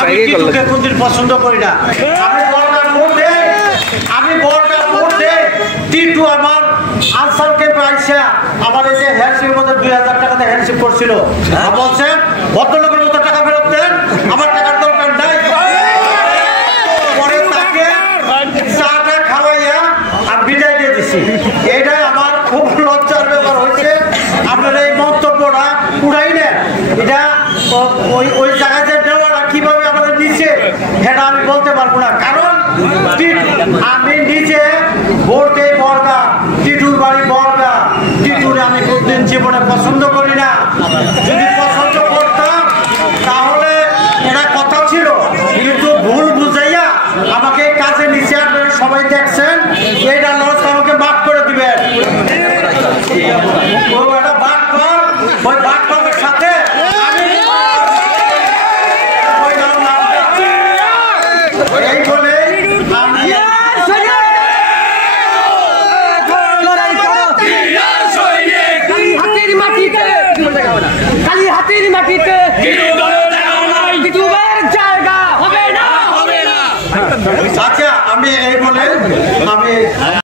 আমি টিটুকে কোনদিন পছন্দ করি না। আমি বড়টা পড়তে টিটু আমার আনসারকে পাইছে আমার এই যে হ্যান্ডশিপের মধ্যে 2000 টাকাতে হ্যান্ডশিপ করছিল। বলছেন ভদ্রলোকের মতো টাকা ফেরত দেন, আমার টাকার দরকার নাই। পরে তাকে চাটা খাওয়াইয়া আর বিদায় দিয়ে দিছি। এটা আমার খুব লজ্জার ব্যাপার হয়েছে। আপনার এই মন্তব্যটা উড়াই নেন। এটা ওই জায়গাতে দেওয়াটা কিভাবে আমাদের নিচে সেটা আমি বলতে পারবো না, কারণ আমি নিজে ভোটে বর্গা, টিটুর বাড়ি বর্গা। টিটুর আমি কোনদিন জীবনে পছন্দ করি না। যদি পছন্দ করতাম তাহলে এটা কথা ছিল, কিন্তু ভুল বুঝাইয়া আমাকে কাজে নিচে আপনারা সবাই দেখছেন। এইটা লস আমাকে মাফ করে দিবেন। একটা বাদ কর, ওই বাদ করার সাথে এই বলে আমি খালি হাতির মাটিতে জায়গা হবে না। আচ্ছা, আমি এই বলে আমি